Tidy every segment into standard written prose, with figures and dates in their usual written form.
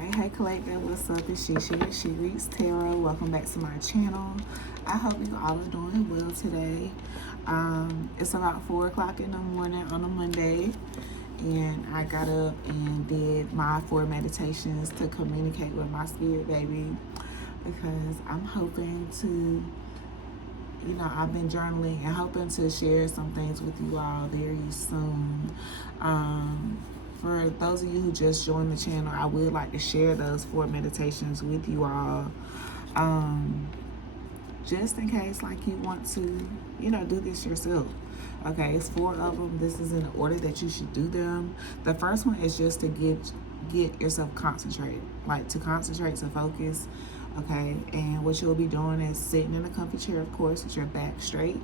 Alright, hey collector, what's up? It's ShiShi. She reads tarot. Welcome back to my channel. I hope you all are doing well today. It's about 4 o'clock in the morning on a Monday, and I got up and did my 4 meditations to communicate with my spirit baby, because I'm hoping to, I've been journaling and hoping to share some things with you all very soon. For those of you who just joined the channel, I would like to share those 4 meditations with you all. Just in case you want to, do this yourself. Okay, it's 4 of them. This is in the order that you should do them. The first one is just to get yourself concentrated, to concentrate, to focus. Okay, and what you'll be doing is sitting in a comfy chair, of course, with your back straight,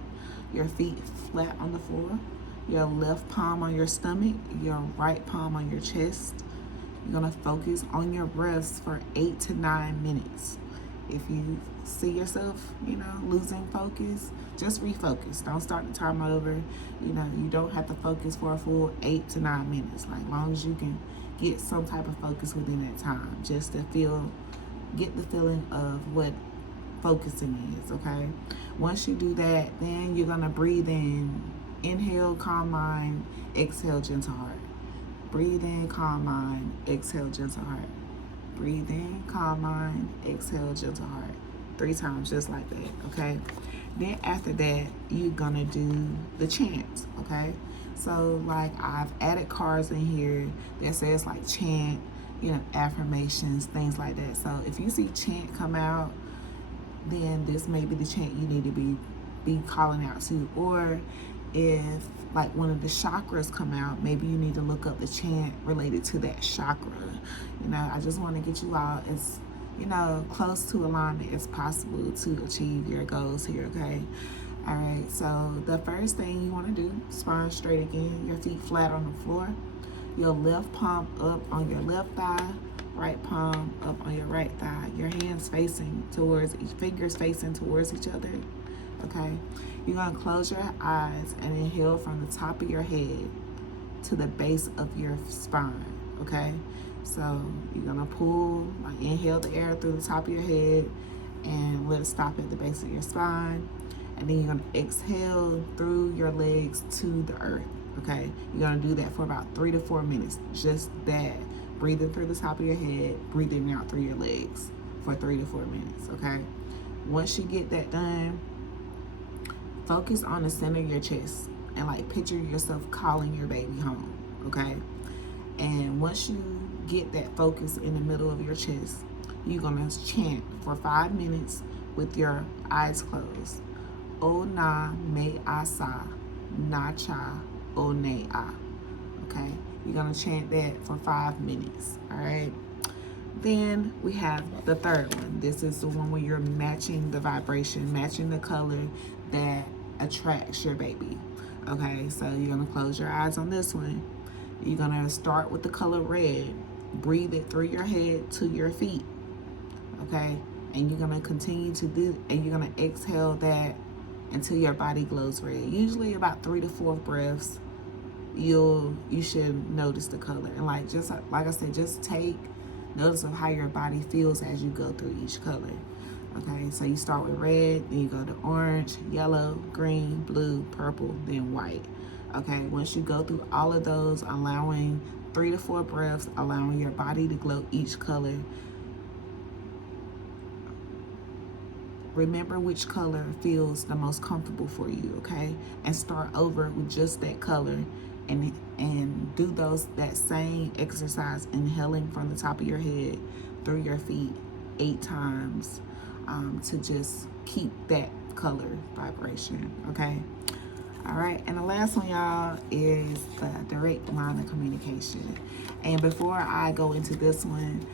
your feet flat on the floor, your left palm on your stomach, your right palm on your chest. You're gonna focus on your breaths for 8 to 9 minutes. If you see yourself, losing focus, just refocus. Don't start the timer over. You don't have to focus for a full 8 to 9 minutes. As long as you can get some type of focus within that time, just to get the feeling of what focusing is, okay? Once you do that, then you're gonna breathe in. Inhale, calm mind, exhale, gentle heart. Breathe in, calm mind, exhale, gentle heart. Breathe in, calm mind, exhale, gentle heart. 3 times, just like that, okay? Then after that, you're gonna do the chants, okay? So I've added cards in here that says chant, affirmations, things like that. So if you see chant come out, then this may be the chant you need to be calling out to. Or if one of the chakras come out, maybe you need to look up the chant related to that chakra. I just want to get you all as close to alignment as possible to achieve your goals here, okay? All right, so the first thing you want to do, spine straight again, your feet flat on the floor, your left palm up on your left thigh, right palm up on your right thigh, your hands facing towards fingers facing towards each other. Okay, you're gonna close your eyes and inhale from the top of your head to the base of your spine. Okay, so you're gonna inhale the air through the top of your head and let it stop at the base of your spine, and then you're gonna exhale through your legs to the earth. Okay, you're gonna do that for about 3 to 4 minutes. Just that, breathing through the top of your head, breathing out through your legs for 3 to 4 minutes. Okay, once you get that done, focus on the center of your chest and picture yourself calling your baby home. Okay, and once you get that focus in the middle of your chest, you're gonna chant for 5 minutes with your eyes closed. O na me asa na cha o ne a. Okay, you're gonna chant that for 5 minutes. All right, then we have the third one. This is the one where you're matching the vibration, matching the color that attracts your baby. Okay, so you're gonna close your eyes on this one. You're gonna start with the color red. Breathe it through your head to your feet. Okay, and you're gonna continue to do, and you're gonna exhale that until your body glows red. Usually about 3 to 4 breaths, you should notice the color. And just like I said, just take notice of how your body feels as you go through each color. Okay, so you start with red, then you go to orange, yellow, green, blue, purple, then white. Okay, once you go through all of those, allowing 3 to 4 breaths, allowing your body to glow each color, remember which color feels the most comfortable for you, okay? And start over with just that color, and do that same exercise, inhaling from the top of your head through your feet 8 times, to just keep that color vibration, okay? All right, and the last one, y'all, is the direct line of communication. And before I go into this one,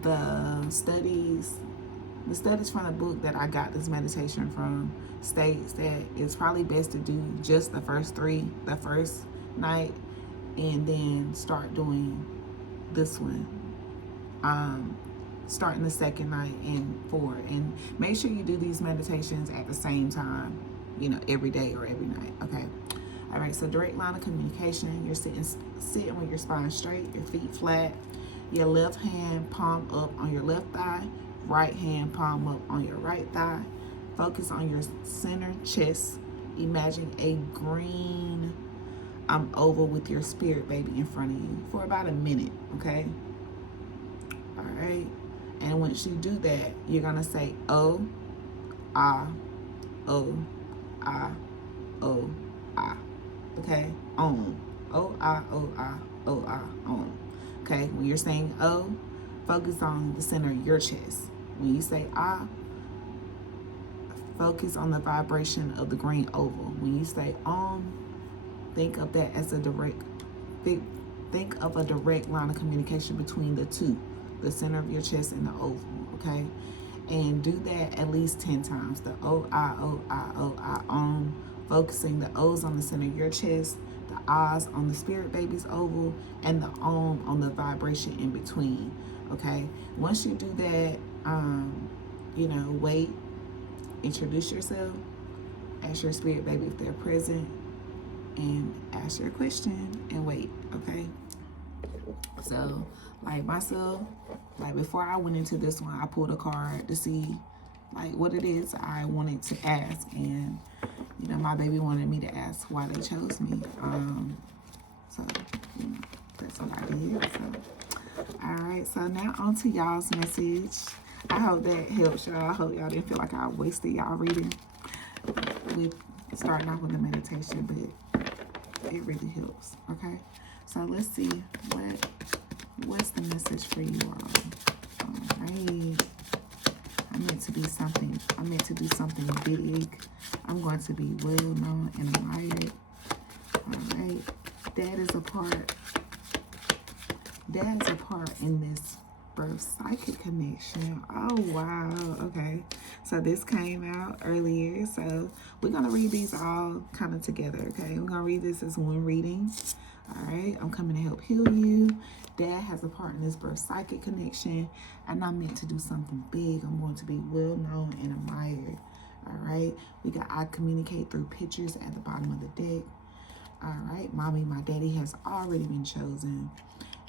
the studies from the book that I got this meditation from states that it's probably best to do just the first 3 the first night, and then start doing this one starting the second night and 4. And make sure you do these meditations at the same time, every day or every night. Okay, all right, so direct line of communication, you're sitting with your spine straight, your feet flat, Your left hand palm up on your left thigh, right hand palm up on your right thigh. Focus on your center chest. Imagine a green oval with your spirit baby in front of you for about a minute, okay? All right. And once you do that, you're going to say, oh, ah, oh, ah, oh, ah. Okay? On. Oh, ah, oh, ah, oh, ah, on. Okay? When you're saying oh, focus on the center of your chest. When you say ah, focus on the vibration of the green oval. When you say think of that as a direct, think of a direct line of communication between the two, the center of your chest and the oval, okay? And do that at least 10 times. The oh, ah, on, focusing the O's on the center of your chest, the ahs on the spirit baby's oval, and the on the vibration in between, okay? Once you do that, wait, introduce yourself, ask your spirit baby if they're present, and ask your question and wait, okay? So, like myself, like before I went into this one, I pulled a card to see like what it is I wanted to ask, and my baby wanted me to ask why they chose me. So that's what I did. So, all right. So now on to y'all's message. I hope that helps y'all. I hope y'all didn't feel like I wasted y'all reading with starting off with the meditation, but it really helps. Okay. So let's see what's the message for you all. All right. I'm meant to do something big. I'm going to be well known and admired. All right. That is a part in this birth psychic connection. Oh, wow. Okay. So this came out earlier. So we're going to read these all kind of together. Okay. We're going to read this as one reading. All right. I'm coming to help heal you. Dad has a part in this birth psychic connection, and I'm meant to do something big. I'm going to be well known and admired. All right. We got I communicate through pictures at the bottom of the deck. All right. Mommy, my daddy has already been chosen.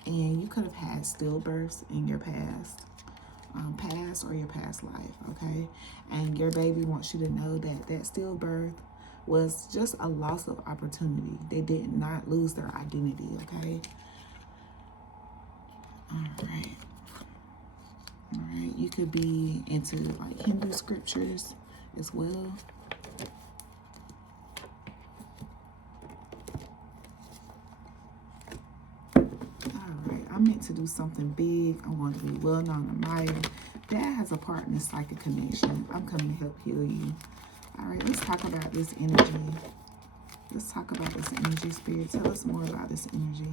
And you could have had stillbirths in your past or your past life, okay? And your baby wants you to know that stillbirth was just a loss of opportunity. They did not lose their identity, okay? All right. All right. You could be into like Hindu scriptures as well. I'm meant to do something big. I want to be well known and admired. Dad has a part in this psychic connection. I'm coming to help heal you. All right, let's talk about this energy. Let's talk about this energy, Spirit. Tell us more about this energy.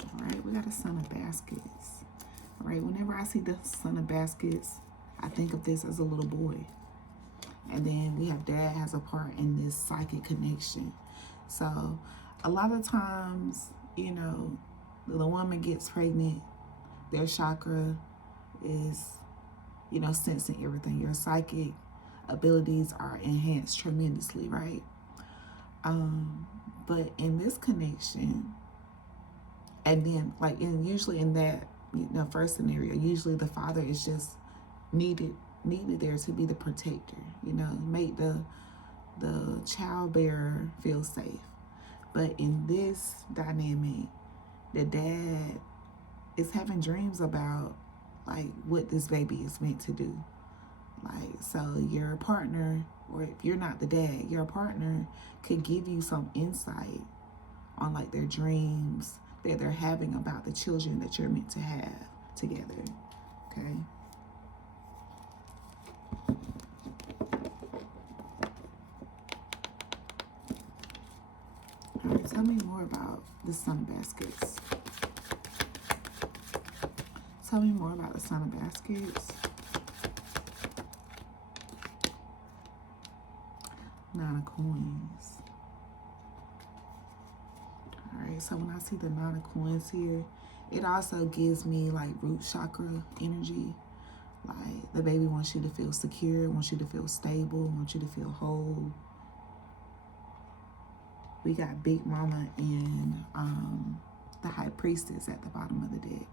All right, we got a Son of Baskets. All right, whenever I see the Son of Baskets, I think of this as a little boy. And then we have Dad has a part in this psychic connection. So a lot of times, the woman gets pregnant, their chakra is, sensing everything. Your psychic abilities are enhanced tremendously, right? But in this connection, and then usually in that, first scenario, usually the father is just needed there to be the protector, make the child bearer feel safe. But in this dynamic, the dad is having dreams about what this baby is meant to do. So your partner, or if you're not the dad, your partner could give you some insight on their dreams that they're having about the children that you're meant to have together. Okay. All right, tell me more about the Son of Baskets. Tell me more about the Son of Baskets. Nine of Coins. All right, so when I see the Nine of Coins here, it also gives me root chakra energy. The baby wants you to feel secure, wants you to feel stable, wants you to feel whole. We got Big Mama and the High Priestess at the bottom of the deck,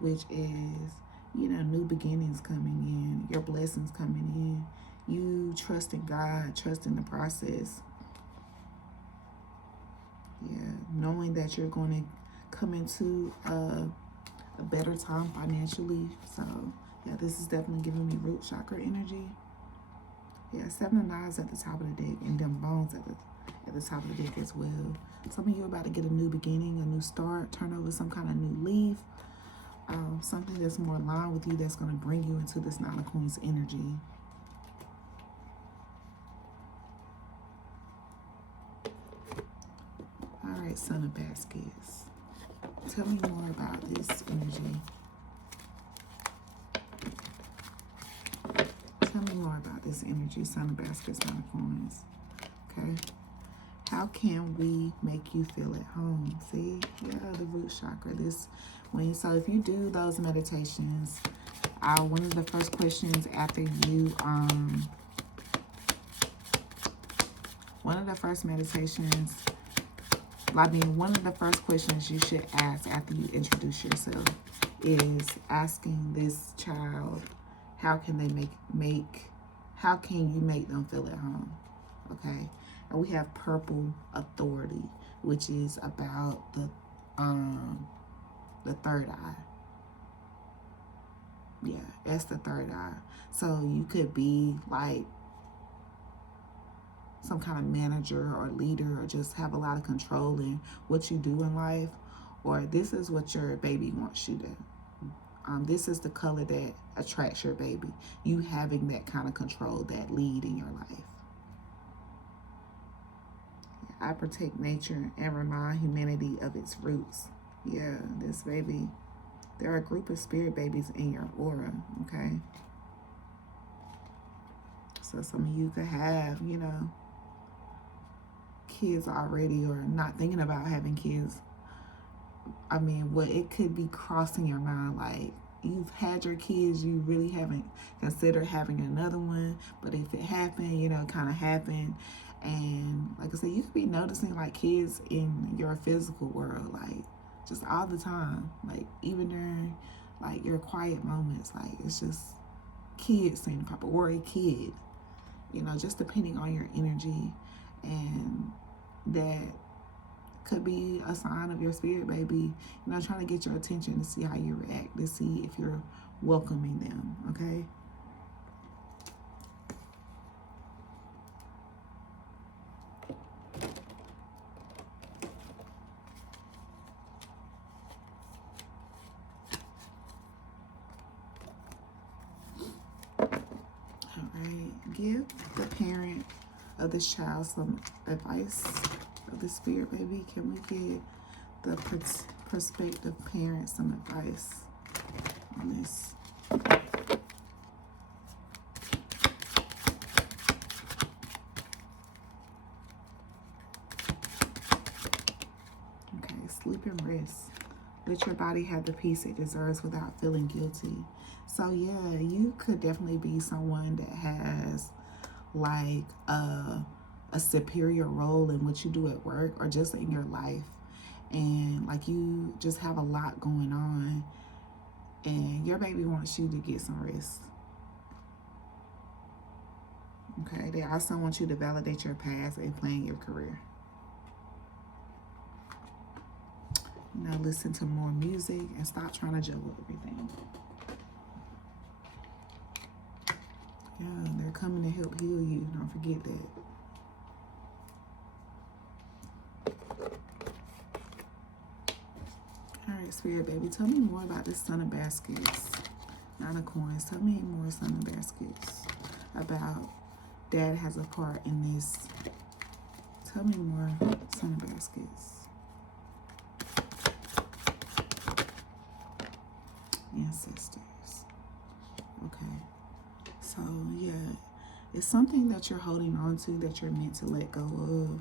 which is, you know, new beginnings coming in, your blessings coming in, you trusting God, trusting the process. Yeah, knowing that you're going to come into a better time financially. So, yeah, this is definitely giving me root chakra energy. Yeah, 7 of Knives at the top of the deck, and them bones at the top of the deck as well. Some of you are about to get a new beginning, a new start, turn over some kind of new leaf. Something that's more aligned with you that's going to bring you into this 9 of Coins energy. All right, Son of Baskets. Tell me more about this energy. Tell me more about this energy, Son of Baskets, 9 of Coins. Okay. How can we make you feel at home? See? Yeah, the root chakra. So if you do those meditations, one of the first questions after you, one of the first questions you should ask after you introduce yourself is asking this child, how can you make them feel at home? Okay. And we have Purple Authority, which is about the third eye. Yeah, that's the third eye. So you could be like some kind of manager or leader, or just have a lot of control in what you do in life, or this is what your baby wants you to. This is the color that attracts your baby. You having that kind of control, that lead in your life. I protect nature and remind humanity of its roots. Yeah, this baby, there are a group of spirit babies in your aura, okay? So some of you could have, you know, kids already, or not thinking about having kids. I mean, it could be crossing your mind, like you've had your kids, you really haven't considered having another one, but if it happened, you know, it kind of happened. And like I said, you could be noticing like kids in your physical world, like just all the time, like even during like your quiet moments, like it's just kids saying papa, or a kid, you know, just depending on your energy. And that could be a sign of your spirit baby, you know, trying to get your attention to see how you react, to see if you're welcoming them, okay? All right, give the parent of this child some advice of the spirit baby. Can we get the prospective parent some advice on this? Okay, sleep and rest. Let your body have the peace it deserves without feeling guilty. So yeah, you could definitely be someone that has like a superior role in what you do at work or just in your life, and like you just have a lot going on, and your baby wants you to get some rest. Okay, they also want you to validate your past and plan your career. Now listen to more music and stop trying to juggle everything. Yeah, they're coming to help heal you. Don't forget that. All right, spirit baby, tell me more about this Son of Baskets, 9 of Coins. Tell me more, Son of Baskets, about Dad has a part in this. Tell me more, Son of Baskets. Ancestors. Okay. So, yeah, it's something that you're holding on to that you're meant to let go of.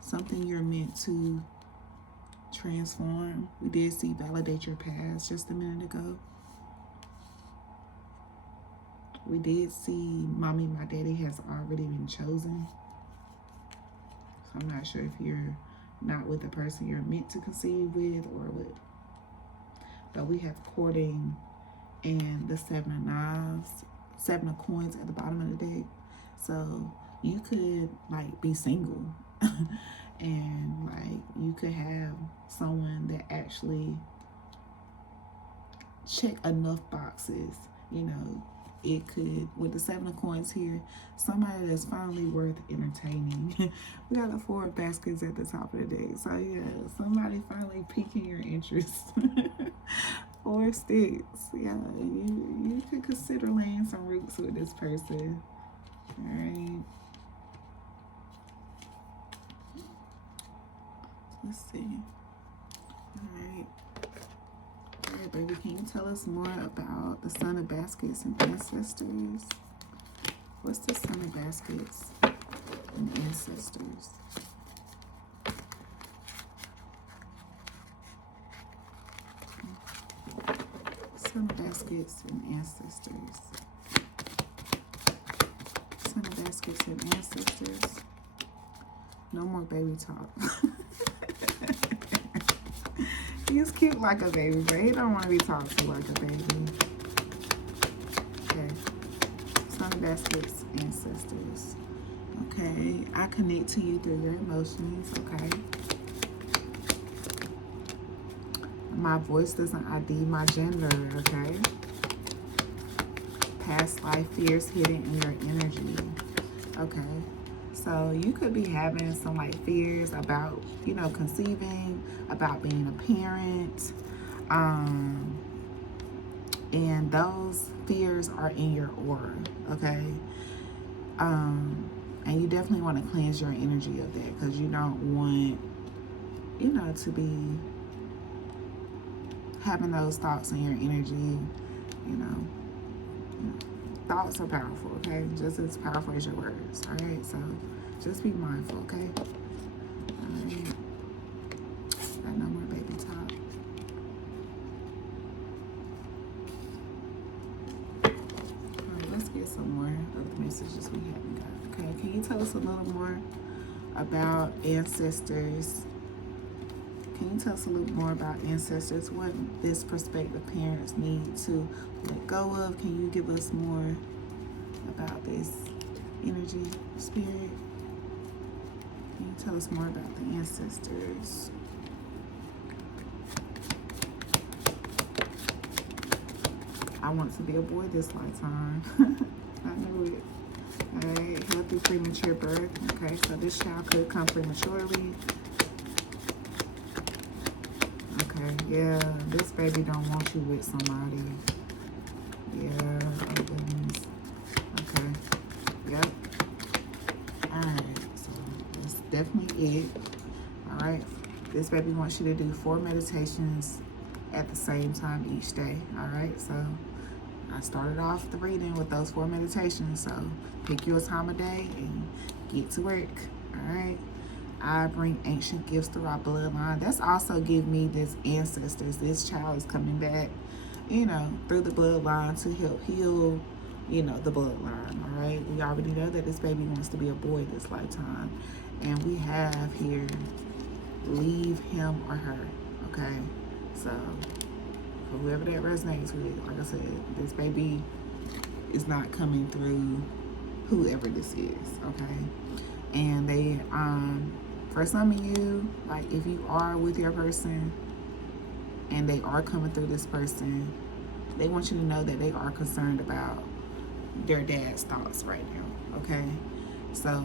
Something you're meant to transform. We did see validate your past just a minute ago. We did see mommy, my daddy has already been chosen. So I'm not sure if you're not with the person you're meant to conceive with or what. But we have courting and the 7 of knives, 7 of coins at the bottom of the deck. So you could like be single and like you could have someone that actually check enough boxes. You know, it could, with the 7 of coins here, somebody that's finally worth entertaining. We got the 4 of baskets at the top of the deck. So yeah, somebody finally piquing your interest. 4 sticks. Yeah, you could consider laying some roots with this person. All right. Let's see. All right. All right, baby, can you tell us more about the Son of Baskets and Ancestors? What's the Son of Baskets and Ancestors? Son of Baskets and Ancestors. Son of Baskets and Ancestors. No more baby talk. He's cute like a baby, but he don't want to be talked to like a baby. Okay. Son of Baskets, Ancestors. Okay. I connect to you through your emotions. Okay. My voice doesn't ID my gender. Okay. Past life fears hidden in your energy. Okay. So you could be having some like fears about, you know, conceiving, about being a parent. And those fears are in your aura, okay? And you definitely want to cleanse your energy of that because you don't want, you know, to be having those thoughts in your energy, you know. Thoughts are powerful, okay? Just as powerful as your words, all right? So just be mindful, okay? All right. Got no more baby talk. All right, let's get some more of the messages we haven't got, okay? Can you tell us a little more about ancestors? Can you tell us a little more about ancestors? What this prospective parents need to let go of? Can you give us more about this energy, spirit? Can you tell us more about the ancestors? I want to be a boy this lifetime. I knew it. All right, healthy premature birth. Okay, so this child could come prematurely. Okay, yeah, this baby don't want you with somebody. Yeah, oh goodness. Okay, yep. Alright, so that's definitely it. Alright, this baby wants you to do 4 meditations at the same time each day. Alright, so I started off the reading with those 4 meditations, so pick your time of day and get to work. Alright. I bring ancient gifts through our bloodline. That's also give me this ancestors. This child is coming back, you know, through the bloodline to help heal, you know, the bloodline, all right? We already know that this baby wants to be a boy this lifetime. And we have here, leave him or her, okay? So, for whoever that resonates with, like I said, this baby is not coming through whoever this is, okay? And they, for some of you, like if you are with your person and they are coming through this person, they want you to know that they are concerned about their dad's thoughts right now, okay? So,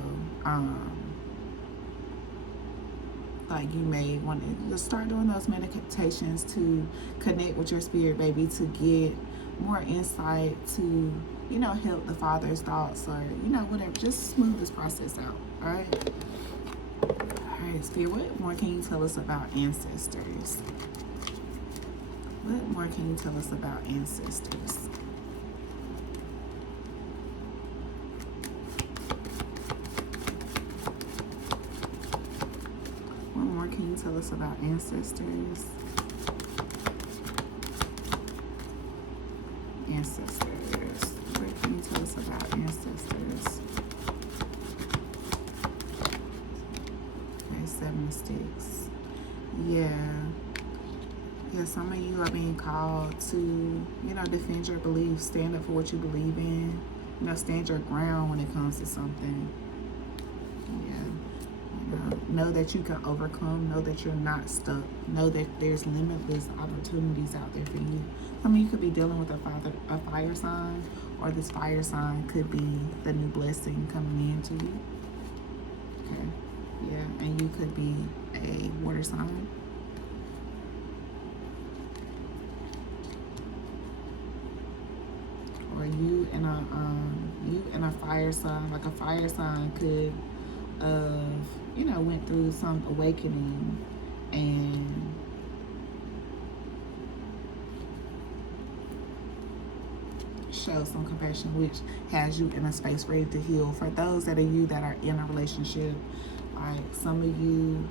like you may want to just start doing those meditations to connect with your spirit baby to get more insight to, you know, help the father's thoughts or, you know, whatever. Just smooth this process out, all right? All right, Spirit, what more can you tell us about ancestors? What more can you tell us about ancestors? What more can you tell us about ancestors? Ancestors. What can you tell us about ancestors? 7 of Sticks. Yeah. Yeah, some of you are being called to, you know, defend your beliefs, stand up for what you believe in, you know, stand your ground when it comes to something. Yeah. Know that you can overcome, know that you're not stuck, know that there's limitless opportunities out there for you. Some of you could be dealing with a fire sign, or this fire sign could be the new blessing coming into you. Okay. Yeah, and you could be a water sign. Or you and a fire sign. Like a fire sign could you know, went through some awakening and show some compassion, which has you in a space ready to heal. For those that are you that are in a relationship, like some of you,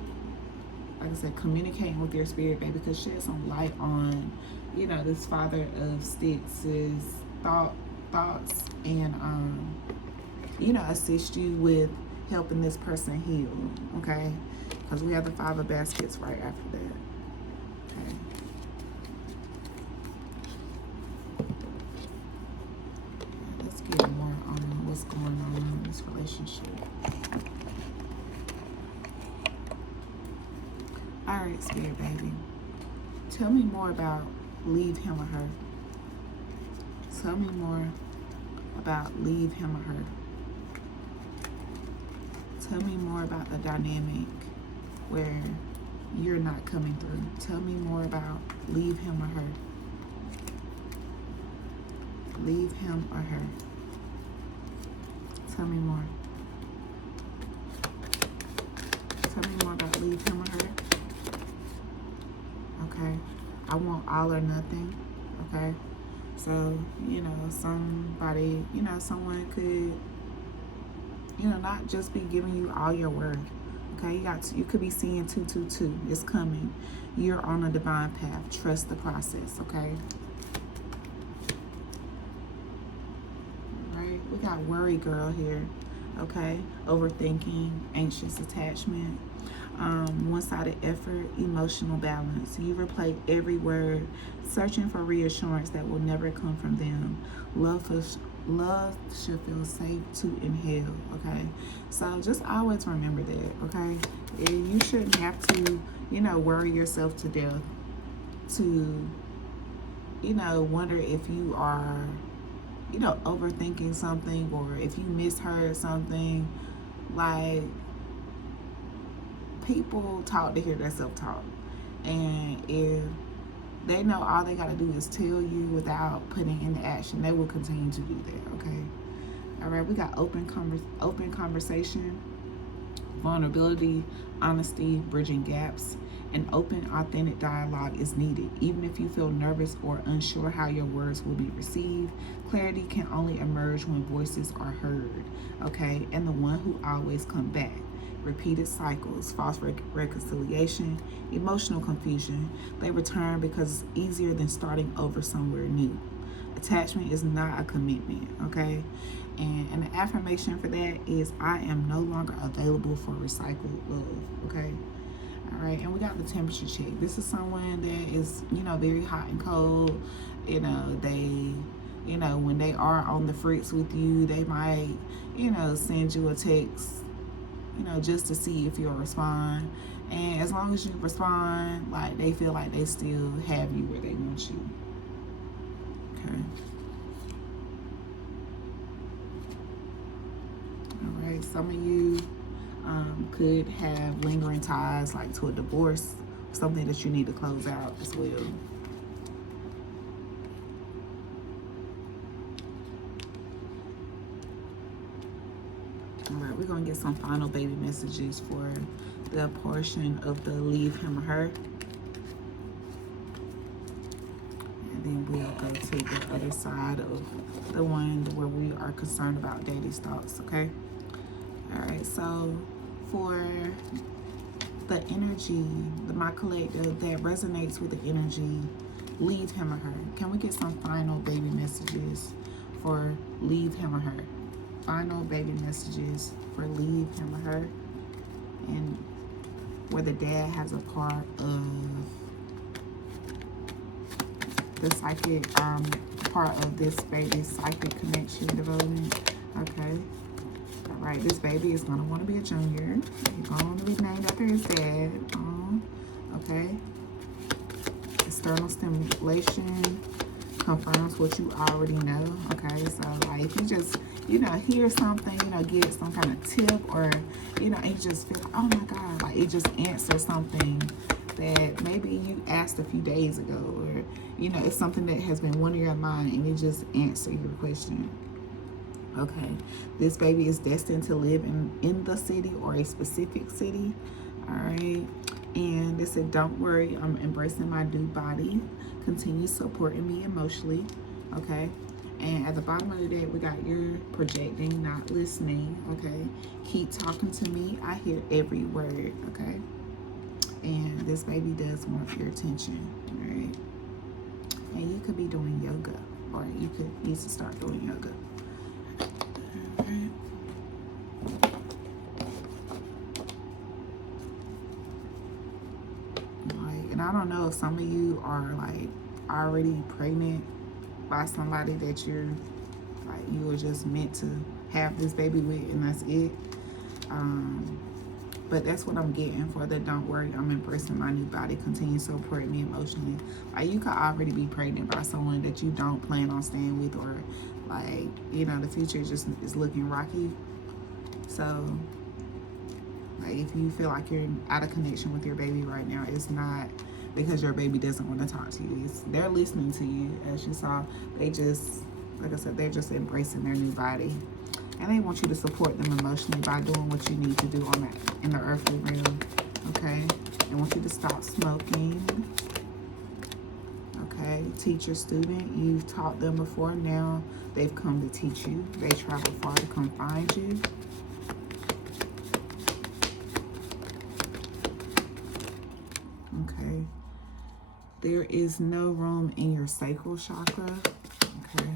like I said, communicating with your spirit, baby, could shed some light on, you know, this Father of Sticks' thoughts and you know, assist you with helping this person heal. Okay, because we have the 5 of Baskets right after that. Okay. Let's get more on what's going on in this relationship. All right, Spirit baby, tell me more about leave him or her. Tell me more about leave him or her. Tell me more about the dynamic where you're not coming through. Tell me more about leave him or her. Leave him or her. Tell me more. Tell me more about leave him or her. Okay. I want all or nothing. Okay. So, you know, somebody, you know, someone could, you know, not just be giving you all your worth. Okay, you could be seeing 222. It's coming. You're on a divine path. Trust the process. Okay. All right. We got worry girl here. Okay. Overthinking, anxious attachment, one-sided effort, emotional balance. You replay every word, searching for reassurance that will never come from them. Love should feel safe to inhale. Okay, so just always remember that. Okay, you shouldn't have to, you know, worry yourself to death to, you know, wonder if you are, you know, overthinking something, or if you misheard something. Like, people talk to hear their self-talk, and if they know all they got to do is tell you without putting into action, they will continue to do that. Okay. All right, we got open conversation, vulnerability, honesty, bridging gaps. An open, authentic dialogue is needed. Even if you feel nervous or unsure how your words will be received, clarity can only emerge when voices are heard. Okay, and the one who always come back. Repeated cycles, false reconciliation, emotional confusion. They return because it's easier than starting over somewhere new. Attachment is not a commitment, okay? And the affirmation for that is, I am no longer available for recycled love, okay? All right, and we got the temperature check. This is someone that is, you know, very hot and cold. You know, they, you know, when they are on the fritz with you, they might, you know, send you a text, you know, just to see if you'll respond. And as long as you respond, like, they feel like they still have you where they want you. Okay. All right. Some of you could have lingering ties, like to a divorce, something that you need to close out as well. All right, we're going to get some final baby messages for the portion of the leave him or her. And then we'll go to the other side of the one where we are concerned about daddy's thoughts, okay? All right, so for the energy, my collective that resonates with the energy, leave him or her. Can we get some final baby messages for leave him or her? Final baby messages for leave him or her. And where the dad has a part of the psychic, part of this baby's psychic connection development. Okay. All right, this baby is going to want to be a junior. He's going to be named after his dad. Okay. External stimulation confirms what you already know. Okay, so like if you just, hear something, get some kind of tip, or, and you just feel like, oh my God, like it just answers something that maybe you asked a few days ago, or, it's something that has been one of your mind and it just answered your question. Okay, this baby is destined to live in the city or a specific city. All right, and they said, don't worry, I'm embracing my new body. Continue supporting me emotionally. Okay, and at the bottom of the deck, we got you're projecting, not listening. Okay, keep talking to me. I hear every word. Okay, and this baby does want your attention. All right, and you could be doing yoga, or you could need to start doing yoga. And I don't know if some of you are like already pregnant by somebody that you're like, you were just meant to have this baby with, and that's it. But that's what I'm getting for the don't worry, I'm embracing my new body. Continue to support me emotionally. Like you could already be pregnant by someone that you don't plan on staying with, or like, the future just is looking rocky. So like if you feel like you're out of connection with your baby right now, it's not because your baby doesn't want to talk to you. They're listening to you. As you saw, they just, like I said, they're just embracing their new body. And they want you to support them emotionally by doing what you need to do on that in the earthly realm. Okay? They want you to stop smoking. Okay? Teacher, student, you've taught them before. Now they've come to teach you. They travel far to come find you. Okay? There is no room in your sacral chakra. Okay?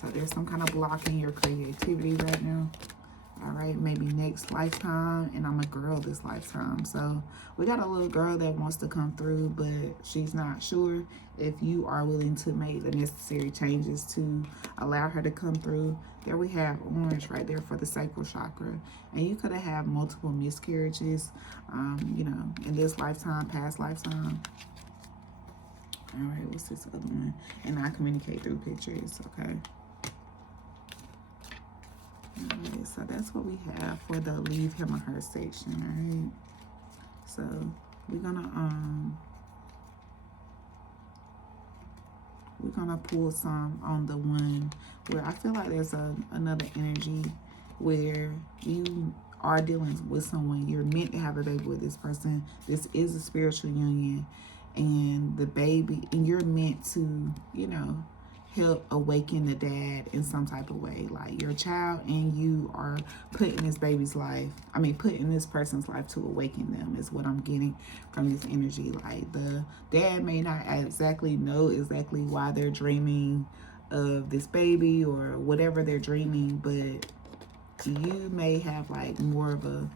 So there's some kind of block in your creativity right now. All right, maybe next lifetime, and I'm a girl this lifetime. So we got a little girl that wants to come through, but she's not sure if you are willing to make the necessary changes to allow her to come through. There we have orange right there for the sacral chakra. And you could have had multiple miscarriages, in this lifetime, past lifetime. All right, what's this other one? And I communicate through pictures, okay? All right, so that's what we have for the leave him or her section, all right? So we're gonna pull some on the one where I feel like there's another energy where you are dealing with someone. You're meant to have a baby with this person. This is a spiritual union, and the baby, and you're meant to, help awaken the dad in some type of way. Like your child and you are putting this baby's life, putting this person's life to awaken them is what I'm getting from this energy. Like the dad may not exactly know exactly why they're dreaming of this baby or whatever they're dreaming, but you may have like more of a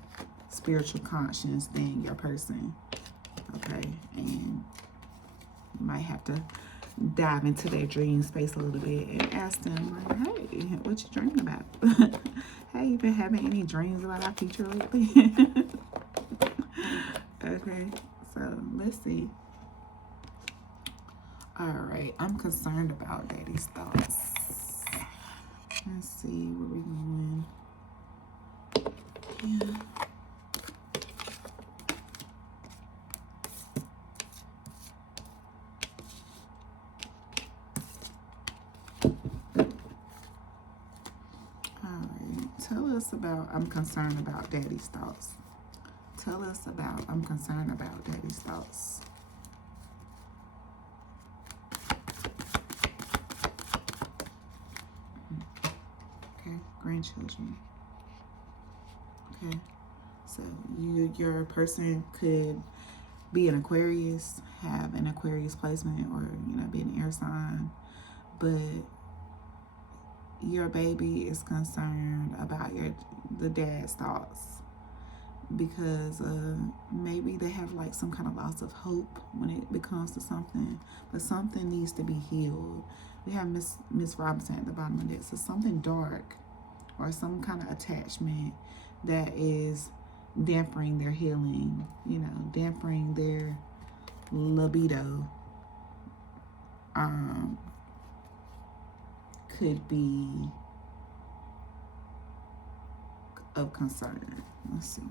spiritual conscience than your person. Okay, and you might have to dive into their dream space a little bit and ask them, like, hey, what you dreaming about? Hey, you been having any dreams about our future lately? Okay, so let's see. All right, I'm concerned about daddy's thoughts. Let's see where we going. Yeah. Tell us about, I'm concerned about daddy's thoughts. Tell us about, I'm concerned about daddy's thoughts. Okay, grandchildren. Okay, so your person could be an Aquarius, have an Aquarius placement, or, be an air sign, but your baby is concerned about the dad's thoughts. because maybe they have like some kind of loss of hope when it becomes to something, but something needs to be healed. We have Miss Robinson at the bottom of this. So something dark or some kind of attachment that is dampening their healing, you know, dampening their libido, could be of concern. Let's see.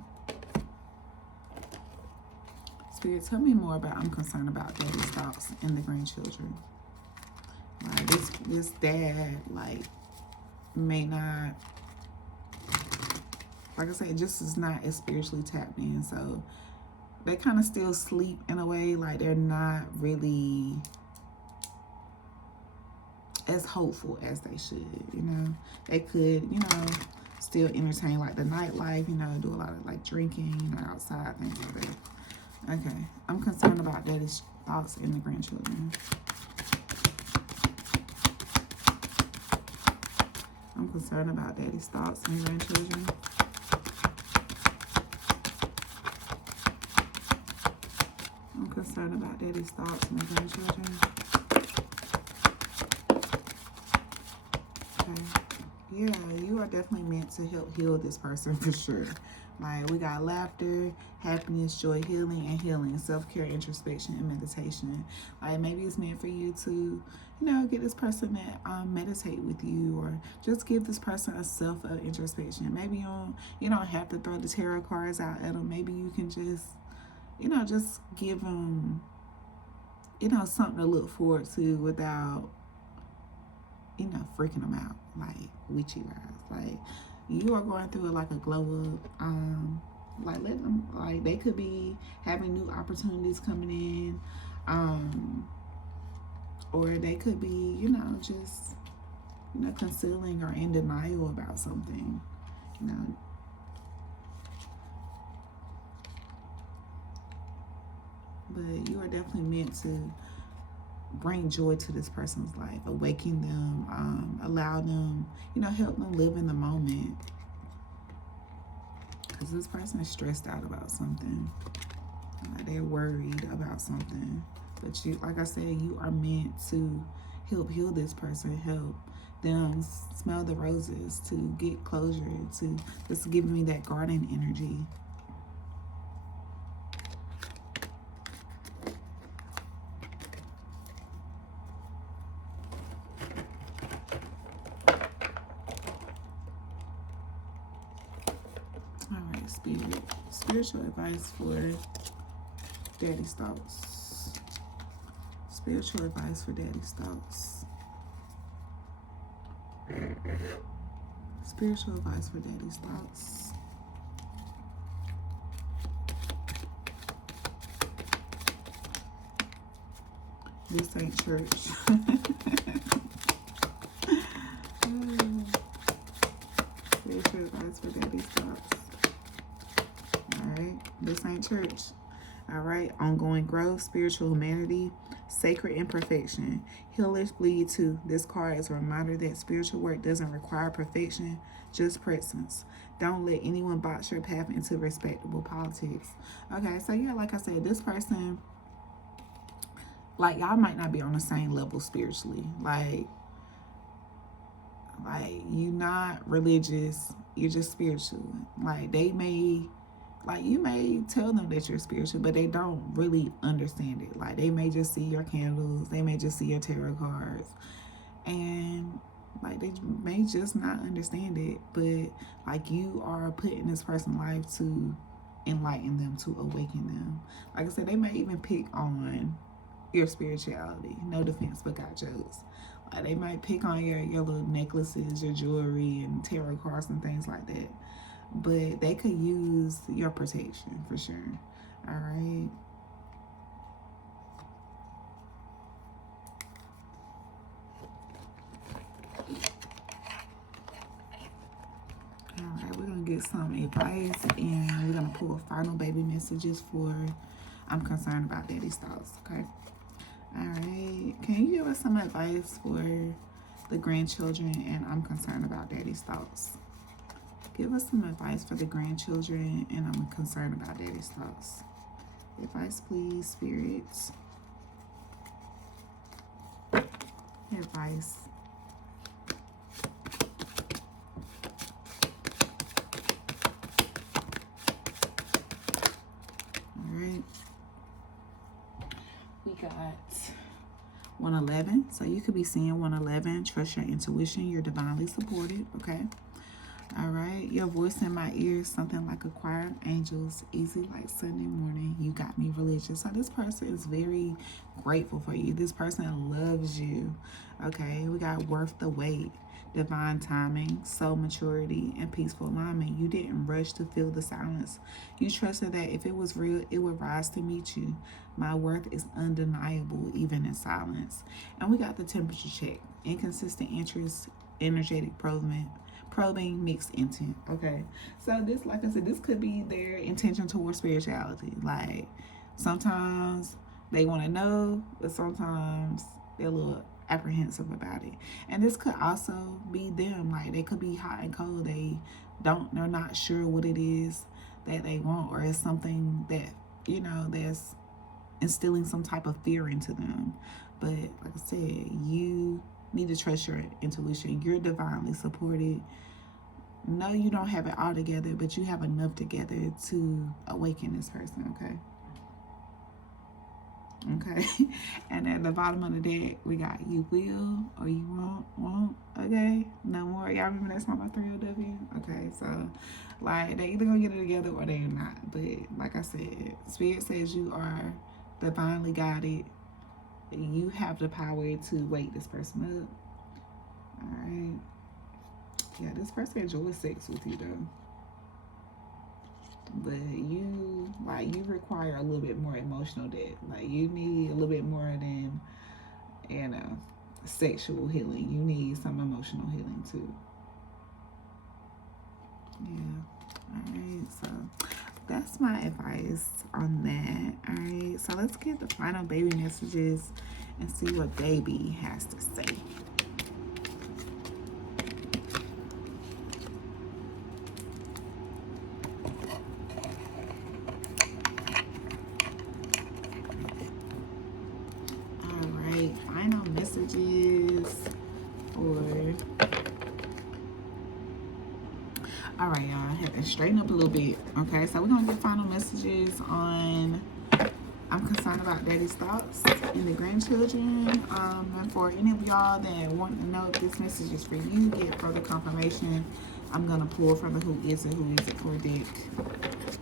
Spirit, tell me more about, I'm concerned about daddy's thoughts and the grandchildren. Like this dad, like, may not, like I said, just is not as spiritually tapped in. So they kind of still sleep in a way, like they're not really as hopeful as they should, you know. They could, you know, still entertain like the nightlife, you know, do a lot of like drinking, you know, outside, things like that. Okay, I'm concerned about daddy's thoughts and the grandchildren. I'm concerned about daddy's thoughts and grandchildren. I'm concerned about daddy's thoughts and grandchildren. Okay. Yeah, you are definitely meant to help heal this person for sure. Like, we got laughter, happiness, joy, healing, and healing, self-care, introspection, and meditation. Like, maybe it's meant for you to, you know, get this person to meditate with you, or just give this person a self-introspection. Maybe you don't have to throw the tarot cards out at them. Maybe you can just, you know, just give them, you know, something to look forward to without, you know, freaking them out, like witchy wise. Like, you are going through like a glow up, like let them, like they could be having new opportunities coming in, or they could be, you know, just, you know, concealing or in denial about something, you know. But you are definitely meant to bring joy to this person's life, awaken them, allow them, you know, help them live in the moment. Because this person is stressed out about something. They're worried about something. But you, like I said, you are meant to help heal this person, help them smell the roses, to get closure, to just give me that garden energy. Spiritual advice for daddy's thoughts. Spiritual advice for daddy's thoughts. Spiritual advice for daddy's thoughts. This ain't church. Spiritual advice for daddy's thoughts. Alright, this ain't church. Alright, ongoing growth, spiritual humanity, sacred imperfection. Healers bleed too. This card is a reminder that spiritual work doesn't require perfection, just presence. Don't let anyone box your path into respectable politics. Okay, so yeah, like I said, this person, like, y'all might not be on the same level spiritually. Like you're not religious, you're just spiritual. Like, they may, like, you may tell them that you're spiritual, but they don't really understand it. Like, they may just see your candles, they may just see your tarot cards, and like, they may just not understand it. But like, you are put in this person's life to enlighten them, to awaken them. Like I said, they may even pick on your spirituality. No defense, but got jokes. Like, they might pick on your little necklaces, your jewelry, and tarot cards and things like that. But they could use your protection for sure. All right. All right, we're going to get some advice, and we're going to pull final baby messages for I'm concerned about daddy's thoughts, okay? All right. Can you give us some advice for the grandchildren and I'm concerned about daddy's thoughts? Give us some advice for the grandchildren, and I'm concerned about daddy's thoughts. Advice, please, spirits. Advice. All right. We got 111. So you could be seeing 111. Trust your intuition. You're divinely supported. Okay. All right. Your voice in my ears, something like a choir of angels, easy like Sunday morning. You got me religious. So this person is very grateful for you. This person loves you. Okay. We got worth the wait, divine timing, soul maturity, and peaceful alignment. You didn't rush to feel the silence. You trusted that if it was real, it would rise to meet you. My worth is undeniable, even in silence. And we got the temperature check, inconsistent interest, energetic probing, mixed intent. Okay, so this, like I said, this could be their intention towards spirituality. Like, sometimes they want to know, but sometimes they're a little apprehensive about it. And this could also be them. Like, they could be hot and cold. They're not sure what it is that they want, or it's something that, you know, that's instilling some type of fear into them. But like I said, you need to trust your intuition. You're divinely supported. No, you don't have it all together, but you have enough together to awaken this person. Okay. And at the bottom of the deck, we got you will or you won't. Okay, no more. Y'all remember that song by 3LW? Okay, so like, they either gonna get it together or they're not. But like I said, Spirit says you are divinely guided. You have the power to wake this person up. All right. Yeah, this person enjoys sex with you though. But you require a little bit more emotional depth. Like, you need a little bit more than, you know, sexual healing. You need some emotional healing too. Yeah. All right. So that's my advice on that. All right. So let's get the final baby messages and see what baby has to say. Final messages for, all right, y'all, I have to straighten up a little bit. Okay, so we're gonna get final messages on, I'm concerned about daddy's thoughts and the grandchildren. And for any of y'all that want to know if this message is for you, get further confirmation, I'm gonna pull from the Who Is It For deck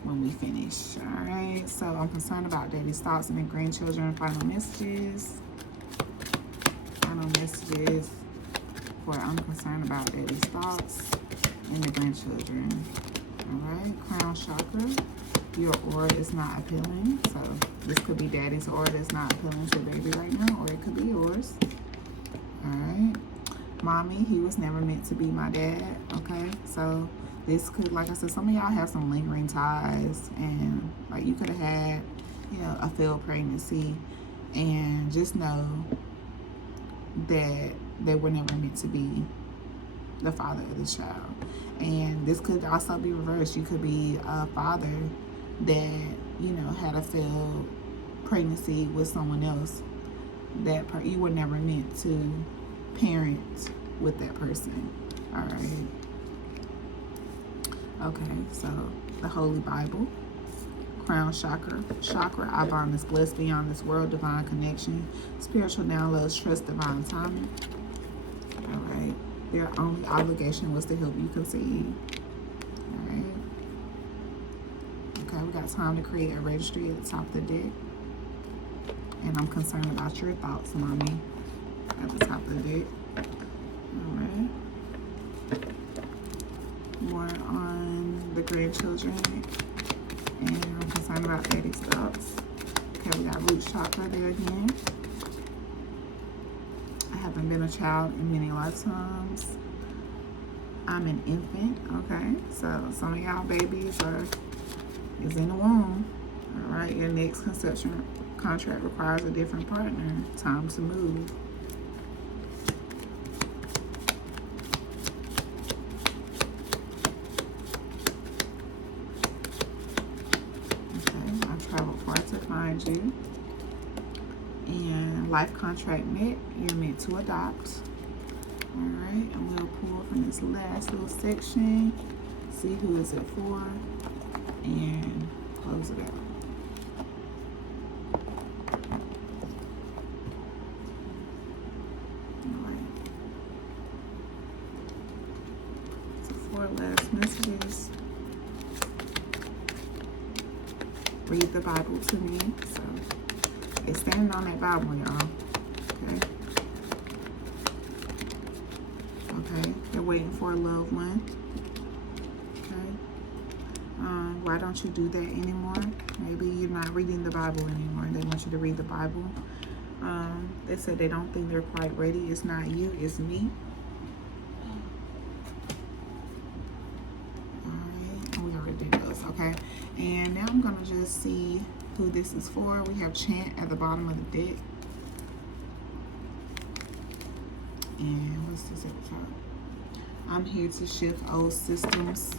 when we finish. All right, so I'm concerned about daddy's thoughts and the grandchildren. Final messages. Messages for I'm concerned about daddy's thoughts and the grandchildren. All right, crown chakra. Your aura is not appealing, so this could be daddy's aura that's not appealing to baby right now, or it could be yours. All right, mommy, he was never meant to be my dad. Okay, so this could, like I said, some of y'all have some lingering ties, and like, you could have had, you know, a failed pregnancy, and just know that they were never meant to be the father of this child. And this could also be reversed. You could be a father that, you know, had a failed pregnancy with someone else. That you were never meant to parent with that person. All right. Okay, so the Holy Bible. Crown chakra. I bond is blessed beyond this world, divine connection, spiritual downloads, trust divine timing. All right. Their only obligation was to help you conceive. All right. Okay, we got time to create a registry at the top of the deck. And I'm concerned about your thoughts, mommy, at the top of the deck. All right. More on the grandchildren. And I'm concerned about daddy's thoughts. Okay, we got root chakra there again. I haven't been a child in many lifetimes. I'm an infant. Okay, so some of y'all babies is in the womb. All right, your next conception contract requires a different partner. Time to move. life contract met. You're meant to adopt. All right, and we'll pull from this last little section, see who is it for, and close it out. All right. So 4 last messages. Read the Bible to me. So it's standing on that Bible, y'all. Okay. Okay. They're waiting for a loved one. Okay. Why don't you do that anymore? Maybe you're not reading the Bible anymore. They want you to read the Bible. They said they don't think they're quite ready. It's not you, it's me. Alright, we already did those, okay? And now I'm going to just see who this is for. We have chant at the bottom of the deck. And what's this at the top? I'm here to shift old systems.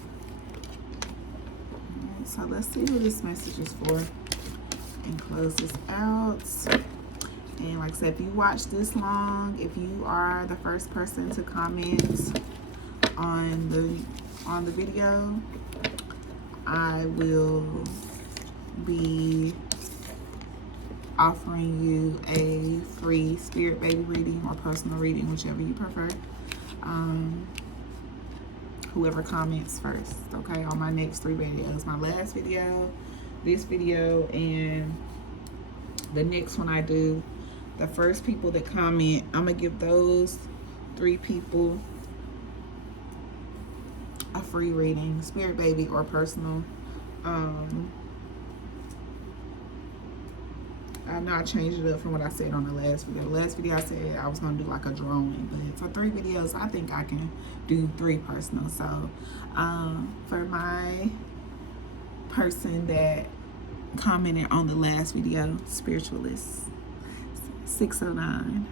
Alright, so let's see who this message is for. And close this out. And like I said, if you watch this long, if you are the first person to comment on the video, I will be offering you a free spirit baby reading or personal reading, whichever you prefer. Whoever comments first, okay, on my next 3 videos. My last video, this video, and the next one I do. The first people that comment, I'm going to give those 3 people a free reading, spirit baby or personal. I know I changed it up from what I said on the last video. The last video I said I was going to do like a drawing, but for 3 videos, I think I can do 3 personal. So for my person that commented on the last video, Spiritualist 609,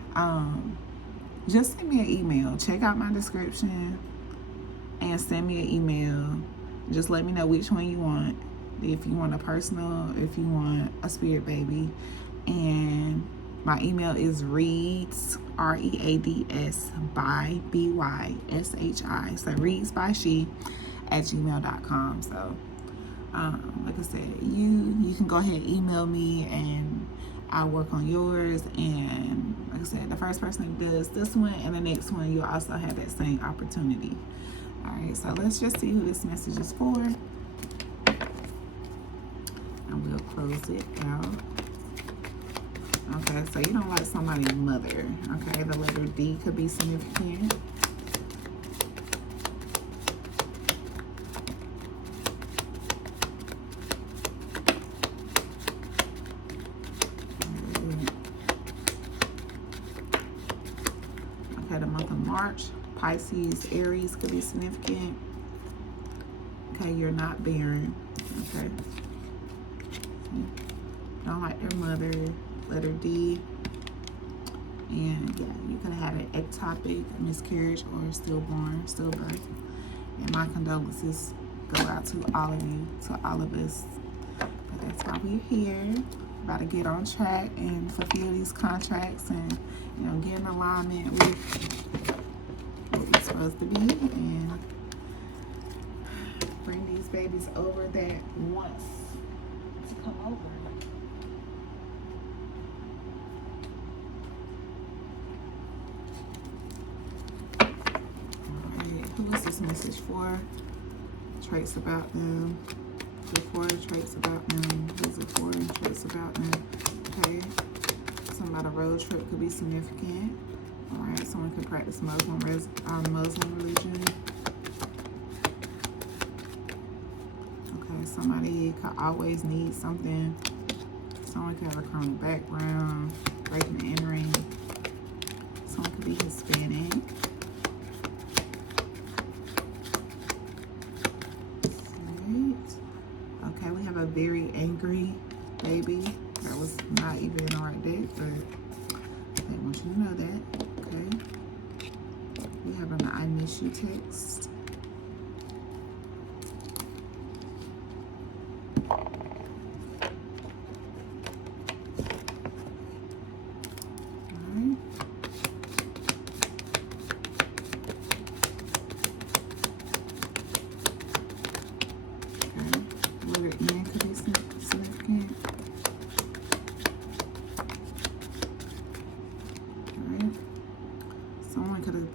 just send me an email. Check out my description and send me an email. Just let me know which one you want. If you want a personal, if you want a spirit baby. And my email is reads, R-E-A-D-S, by B-Y-S-H-I. So readsbyshi @gmail.com. So like I said, you can go ahead and email me and I'll work on yours. And like I said, the first person that does this one and the next one, you'll also have that same opportunity. All right, so let's just see who this message is for. And we'll close it out. Okay, so you don't like somebody's mother. Okay, the letter D could be significant. Okay, the month of March, Pisces, Aries could be significant. Okay, you're not barren. Okay. Don't like their mother, letter D. And yeah, you could have had an ectopic, miscarriage, or stillbirth. And my condolences go out to all of you, to all of us. But that's why we're here, about to get on track and fulfill these contracts and, you know, get in alignment with what we're supposed to be and bring these babies over that wants to come over. Who is this message for? Traits about them. Before, traits about them. Who's it for? Traits about them. Okay. Something about a road trip could be significant. Alright, someone could practice Muslim religion. Okay, somebody could always need something. Someone could have a criminal background, breaking and entering. Someone could be Hispanic. Okay, we have a very angry baby. That was not even in our deck, but they want you to know that. Okay. We have an I miss you text.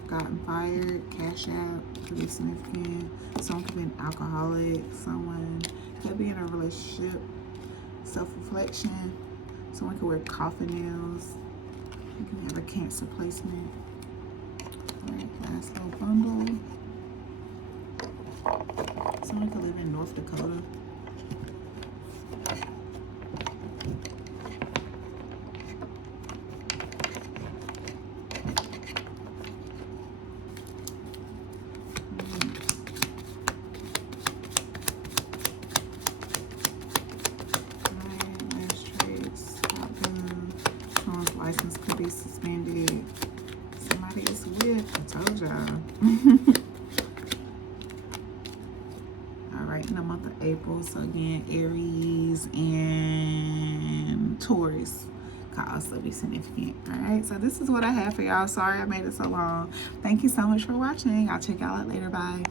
gotten fired. Cash out could be significant. Someone could be an alcoholic. Someone could be in a relationship. Self-reflection. Someone could wear coffin nails. You can have a Cancer placement. Alright, last little bundle. Someone could live in North Dakota. License could be suspended. Somebody is with, I told y'all. Alright, in the month of April. So again, Aries and Taurus could also be significant. Alright, so this is what I have for y'all. Sorry I made it so long. Thank you so much for watching. I'll check y'all out later. Bye.